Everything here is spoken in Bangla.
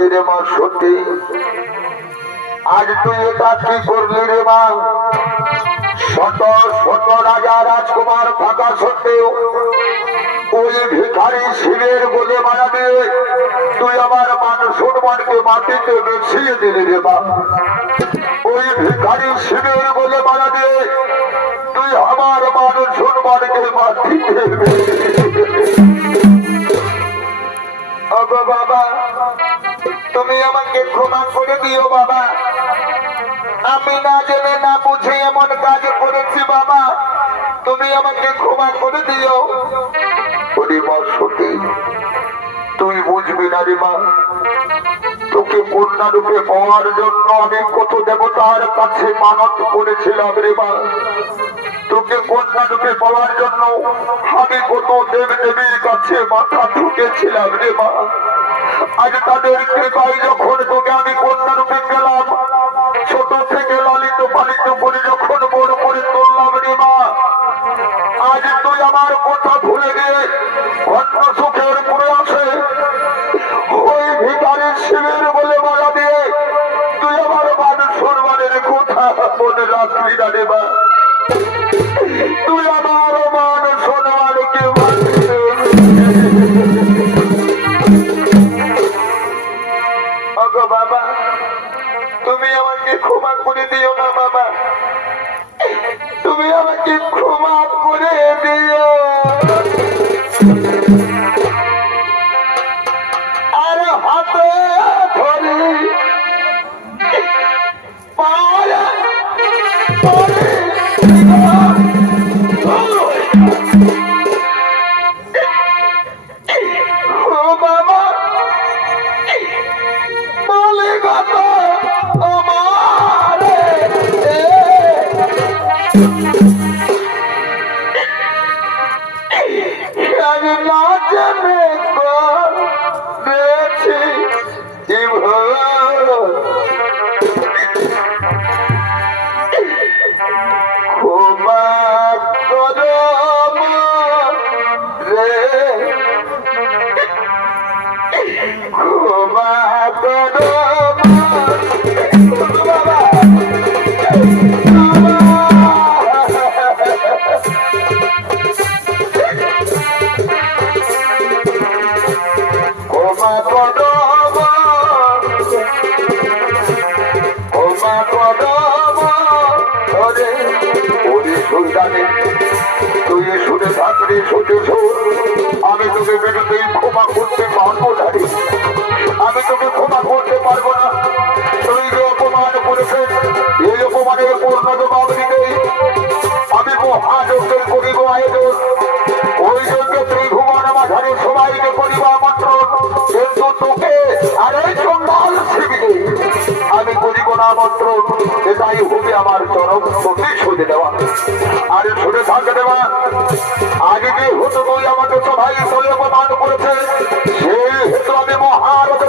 কিরে মা সত্যি আজ তুই এটা কি করলি রে মা? শত শত রাজা রাজকুমার থাকা সত্ত্বেও ওই ভিখারি শিবের বলে মারা দিয়ে তুই আমার মান সম্মানকে মাটিতে মিশিয়ে দিলি রে মা। ওই ভিখারি শিবের বলে মারা দিয়ে তুই আমার মান সম্মানকে মাটিতে বাবা, তুমি আমাকে ক্ষমা করে দিও বাবা। আমি না জেনে না বুঝে এমন কাজ করেছি বাবা, তুমি আমাকে ক্ষমা করে দিও। তুই বুঝবি না রে মা, তোকে কন্যা রূপে পাওয়ার জন্য আমি কত দেবতার কাছে মানত করেছিলাম রে মা। তোকে কন্যা রূপে পাওয়ার জন্য আমি কত দেব দেবীর কাছে মাথা ঠুকেছিলাম রে মা। আজ তাদের কৃপায় যখন তোকে আমি কন্যা রূপে পেলাম, ছোট থেকে লালিত পালিত করে যখন বড় করে তুললাম রে মা, আজ তুই আমার কথা ভুলে গিয়ে অন্য সুখের প্রয়াসে ওই ভিখারির শিবের বলে মারা দিয়ে তুই আমার মান সম্মানের কথা মনে রাখলি না রে মা। তুই আমার মান সম্মানকে বাবা, তুমি আমাকে ক্ষমা করে দিও না বাবা, তুমি আমাকে ক্ষমা করে দিও। আর হাতে ধরে পায়ে পড়ে তুই শুনে থাকলে শুনেছ আমি তোকে বেরোতেই ক্ষমা করতে পারবো না, আমি তোকে ক্ষমা করতে পারবো না। তুই যে অপমান করেছেন এই অপমানের পূর্ণ জবাব দিতে আমি মহাযজ্ঞের করিব আয়োজন। ওই জন্য ত্রিভুবন মাঝারে সবাইকে করিব আমন্ত্রণ, কিন্তু তোকে আর এই সন্ন্যাল শিবিরে আমি করিব না আমন্ত্রণ। এটাই হবে আমার চরম প্রতিশোধ দেওয়া। আর শুনে থাকে দেওয়া, আগে যে হতো তুই আমাকে সবাই অপমান করেছে, সেই হেতু আমি মহারথ